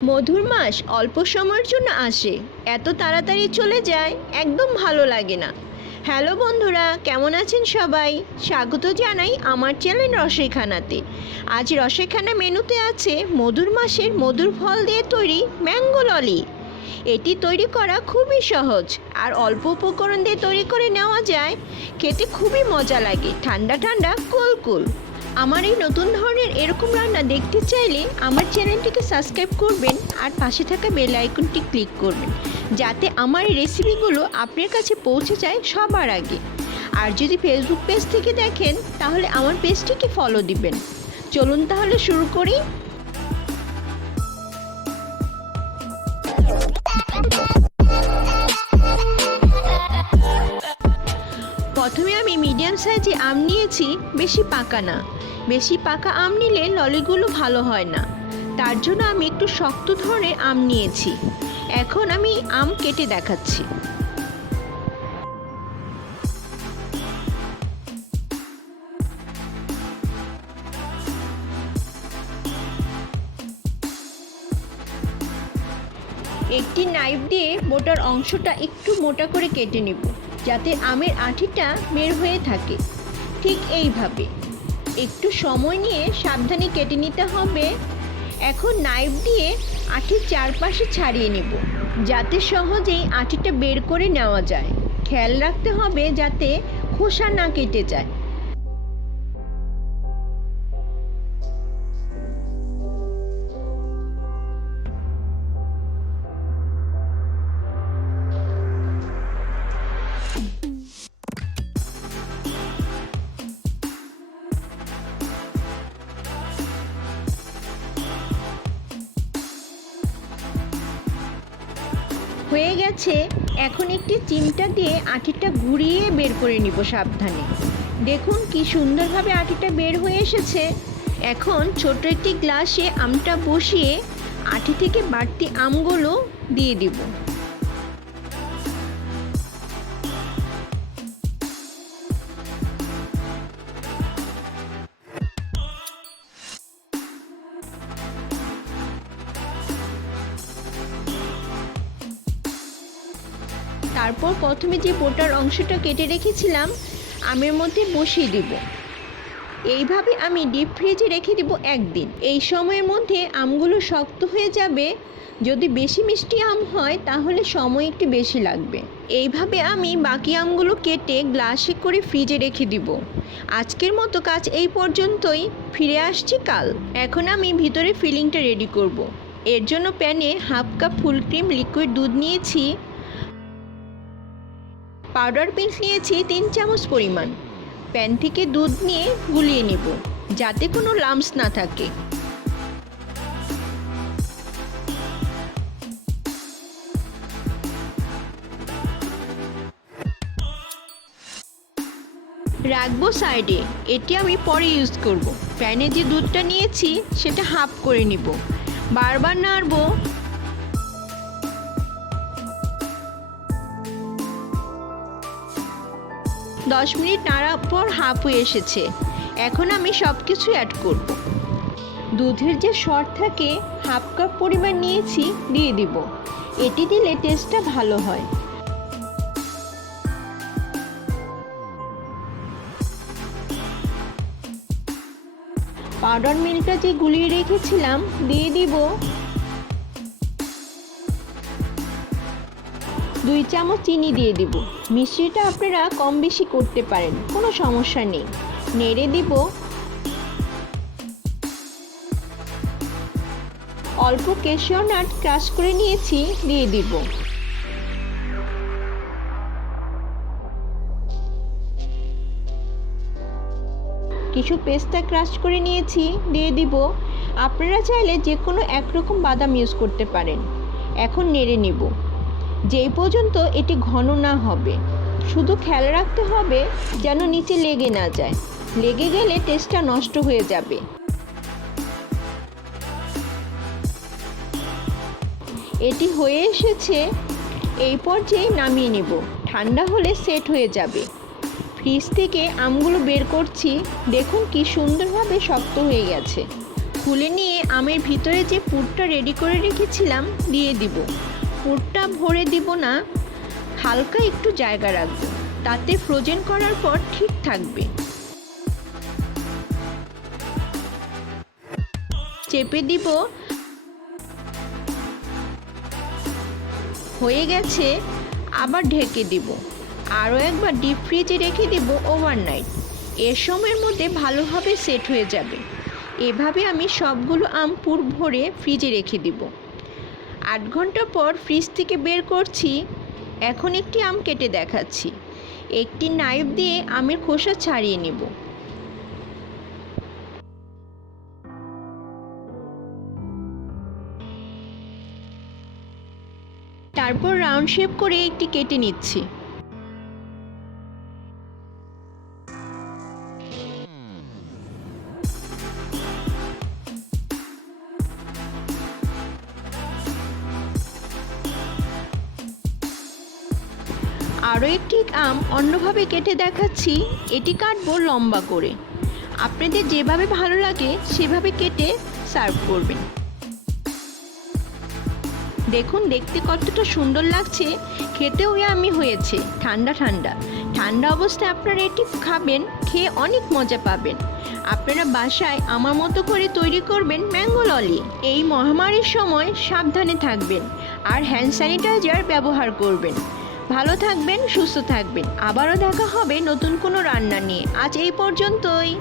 মধুর মাস অল্প সময়ের জন্য আসে, এত তাড়াতাড়ি চলে যায়, একদম ভালো লাগে না। হ্যালো বন্ধুরা, কেমন আছেন সবাই? স্বাগত জানাই আমার চ্যানেল রসইখানাতে। আজ রসইখানা মেনুতে আছে মধুর মাসের মধুর ফল দিয়ে তৈরি ম্যাঙ্গো ললি। এটি তৈরি করা খুবই সহজ আর অল্প উপকরণ দিয়ে তৈরি করে নেওয়া যায়। খেতে খুবই মজা লাগে, ঠান্ডা ঠান্ডা কুল। আমার এই নতুন ধরনের এরকম রান্না দেখতে চাইলে আমার চ্যানেলটিকে সাবস্ক্রাইব করবেন আর পাশে থাকা বেল আইকনটি ক্লিক করবেন, যাতে আমার এই রেসিপিগুলো আপনার কাছে পৌঁছে যায় সবার আগে। আর যদি ফেসবুক পেজ থেকে দেখেন তাহলে আমার পেজটিকে ফলো দিবেন। চলুন তাহলে শুরু করি। প্রথমে আমি মিডিয়াম সাইজে আম নিয়েছি, বেশি পাকা না। বেশি পাকা আম নিলে ললিগুলো ভালো হয় না, তার জন্য আমি একটু শক্ত ধরনের আম নিয়েছি। এখন আমি আম কেটে দেখাচ্ছি। একটি নাইফ দিয়ে মোটার অংশটা একটু মোটা করে কেটে নেব, যাতে আমের আঁটিটা বের হয়ে থাকে। ঠিক এইভাবে একটু সময় নিয়ে সাবধানে কেটে নিতে হবে। এখন নাইফ দিয়ে আঁটির চারপাশে ছাড়িয়ে নেব, যাতে সহজেই আঁটিটা বের করে নেওয়া যায়। খেয়াল রাখতে হবে যাতে খোসা না কেটে যায়। হয়ে গেছে। এখন একটি চিমটা দিয়ে আঁটিটা ঘুরিয়ে বের করে নিব সাবধানে। দেখুন কি সুন্দরভাবে আঁটিটা বের হয়ে এসেছে। এখন ছোট একটি গ্লাসে আমটা বসিয়ে আঁটি থেকে বাড়তি আমগুলো দিয়ে দিব। তারপর প্রথমে যে বোটার অংশটা কেটে রেখেছিলাম আমের মধ্যে বসিয়ে দেব। এইভাবে আমি ডিপ ফ্রিজে রেখে দেব একদিন। এই সময়ের মধ্যে আমগুলো শক্ত হয়ে যাবে। যদি বেশি মিষ্টি আম হয় তাহলে সময় একটু বেশি লাগবে। এইভাবে আমি বাকি আমগুলো কেটে গ্লাসে করে ফ্রিজে রেখে দিব। আজকের মতো কাজ এই পর্যন্তই, ফিরে আসছি কাল। এখন আমি ভিতরে ফিলিংটা রেডি করব। এর জন্য প্যানে half cup full cream liquid দুধ নিয়েছি। পাউডার মিল্ক নিয়েছি 3 চামচ পরিমাণ। প্যান থেকে দুধ নিয়ে গুলিয়ে নেব, যাতে কোনো লাম্পস না থাকে। রাখবো সাইডে, এটি আমি পরে ইউজ করব। প্যানে যে দুধটা নিয়েছি সেটা হাফ করে নিব, বারবার নাড়বো। দশ মিনিট নাড়ার পর হাফ হয়ে এসেছে। এখন আমি সব কিছু অ্যাড করব। দুধের যে সর থাকে হাফ কাপ পরিমাণ নিয়েছি, দিয়ে দিব। এটি দিলে টেস্টটা ভালো হয়। পাউডার মিল্কটা যে গুলিয়ে রেখেছিলাম দিয়ে দিব। 2 চামচ চিনি দিয়ে দিব। মিষ্টিটা আপনারা কম বেশি করতে পারেন, কোনো সমস্যা নেই। নেড়ে দিব। অল্প কেশর নাট ক্রাশ করে নিয়েছি, দিয়ে দিব। কিছু পেস্তা ক্রাশ করে নিয়েছি, দিয়ে দিব। আপনারা চাইলে যে কোনো একরকম বাদাম ইউজ করতে পারেন। এখন নেড়ে নিব যেই পর্যন্ত এটি ঘন না হবে। শুধু খেয়াল রাখতে হবে যেন নিচে লেগে না যায়। লেগে গেলে টেস্টটা নষ্ট হয়ে যাবে। এটি হয়ে এসেছে। এই পর্যায়ে নামিয়ে নেব। ঠান্ডা হলে সেট হয়ে যাবে। ফ্রিজ থেকে আমগুলো বের করছি, দেখুন কি সুন্দরভাবে শক্ত হয়ে গেছে। খুলে নিয়ে আমের ভিতরে যে পুরটা রেডি করে রেখেছিলাম দিয়ে দিব। পুরটা ভরে দিব না, হালকা একটু জায়গা রাখবো, তাতে ফ্রোজেন করার পর ঠিক থাকবে। চেপে দিব। হয়ে গেছে, আবার ঢেকে দিব। আরও একবার ডিপ ফ্রিজে রেখে দেব ওভারনাইট। এর সময়ের মধ্যে ভালোভাবে সেট হয়ে যাবে। এভাবে আমি সবগুলো আম পুর ভরে ফ্রিজে রেখে দিব। 8 ঘন্টা পর ফ্রিজ থেকে বের করছি। এখন একটি আম কেটে দেখাচ্ছি। একটি নাইফ দিয়ে আমের খোসা ছাড়িয়ে নেব। তারপর রাউন্ড শেপ করে একটি কেটে নিচ্ছি। আরও একটি আম অন্যভাবে কেটে দেখাচ্ছি। এটি কাটবো লম্বা করে। আপনাদের যেভাবে ভালো লাগে সেভাবে কেটে সার্ভ করবেন। দেখুন দেখতে কতটা সুন্দর লাগছে, খেতেও ইয়াম্মি হয়েছে। ঠান্ডা ঠান্ডা ঠান্ডা অবস্থায় আপনারা এটি খাবেন, খেয়ে অনেক মজা পাবেন। আপনারা বাসায় আমার মতো করে তৈরি করবেন ম্যাঙ্গো ললি। এই মহামারীর সময় সাবধানে থাকবেন আর হ্যান্ড স্যানিটাইজার ব্যবহার করবেন। ভালো থাকবেন, সুস্থ থাকবেন। আবারও দেখা হবে নতুন কোনো রান্না নিয়ে। আজ এই পর্যন্তই।